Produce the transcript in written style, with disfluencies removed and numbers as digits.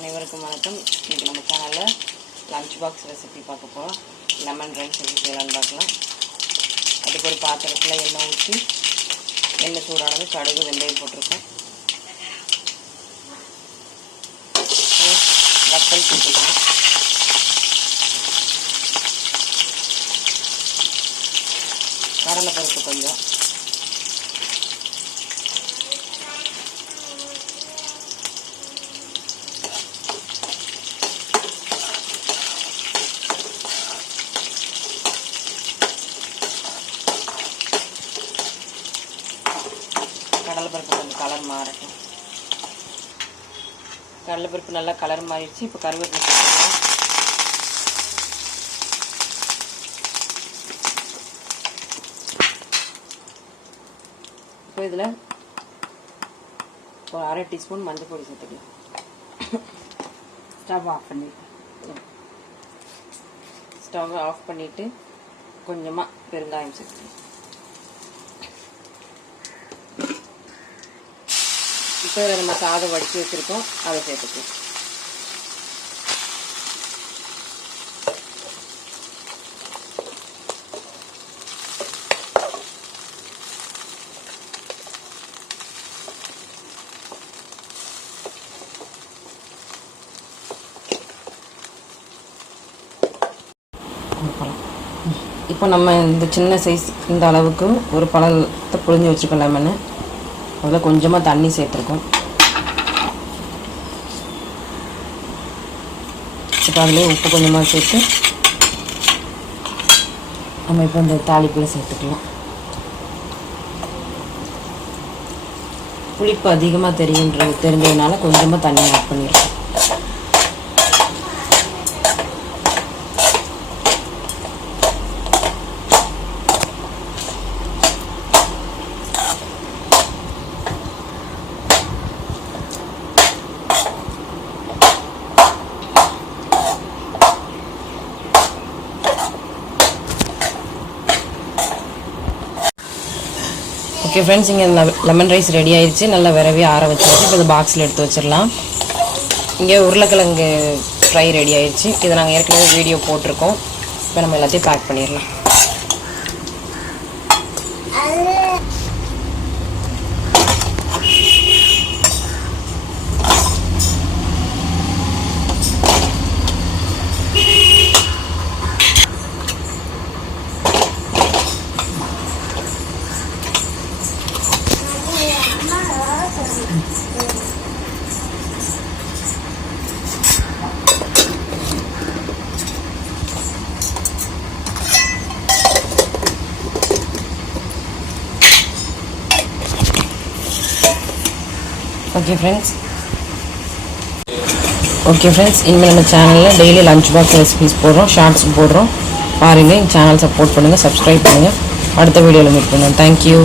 அனைவருக்கும் வணக்கம். இன்றைக்கி நம்ம சேனலில் லஞ்ச் பாக்ஸ் ரெசிபி பார்க்க போகிறோம். லெமன் ரைஸ் எப்படி செய்யலான்னு பார்க்கலாம். அதுக்கு ஒரு பாத்திரத்தில் எண்ணெய் ஊற்றி எண்ணெய் சூடானது கடுகு வெந்தயம் போட்டிருக்கோம். வத்தல் போட்டுக்கலாம். கடலைப்பருப்பு கொஞ்சம், கடலைப்பருப்பு கொஞ்சம் கலர் மாறட்டும். கடலைப்பருப்பு நல்லா கலர் மாறிடுச்சு. இப்போ கருவேப்பிலை போட்டுக்கலாம். இப்போ இதில் ஒரு 1/2 டீஸ்பூன் மஞ்சள் பொடி சேர்த்துக்கலாம். ஸ்டவ் ஆஃப் பண்ணிவிட்டு கொஞ்சமாக பெருங்காயம் சேர்த்துக்கலாம். இப்போ நம்ம சாதம் வடித்து வச்சுருக்கோம், அதை சேர்த்துக்கலாம். இப்போ நம்ம இந்த சின்ன சைஸ் இந்த அளவுக்கு ஒரு பழத்தை புழிஞ்சு வச்சுருக்கோம் லெமனு. அதில் கொஞ்சமாக தண்ணி சேர்த்துருக்கோம். இப்போ அதிலே உப்பு கொஞ்சமாக சேர்த்து நம்ம இப்போ இந்த தாளிப்பில் சேர்த்துக்கலாம். புளிப்பு அதிகமாக தெரிஞ்சதுனால கொஞ்சமாக தண்ணி ஆட் பண்ணியிருக்கோம். ஓகே ஃப்ரெண்ட்ஸ், இங்கே லெமன் ரைஸ் ரெடி ஆயிடுச்சு. நல்லா விரவி ஆற வச்சாச்சு. இப்போ இது பாக்ஸில் எடுத்து வச்சிடலாம். இங்கே உருளைக்கிழங்கு ஃப்ரை ரெடி ஆயிடுச்சு. இதை நாங்கள் ஏற்கனவே வீடியோ போட்டிருக்கோம். இப்போ நம்ம எல்லாத்தையும் பேக் பண்ணிடலாம். ஓகே ஃப்ரெண்ட்ஸ், இனிமேல் நம்ம சேனலில் டெய்லி லஞ்ச் பாக்ஸ் ரெசிபிஸ் போடுறோம், ஷார்ட்ஸ் போடுறோம். பாருங்கள், எங்கள் சேனல் சப்போர்ட் பண்ணுங்கள், சப்ஸ்கிரைப் பண்ணுங்கள். அடுத்த வீடியோவில் மீட் பண்ணுங்கள். தேங்க்யூ.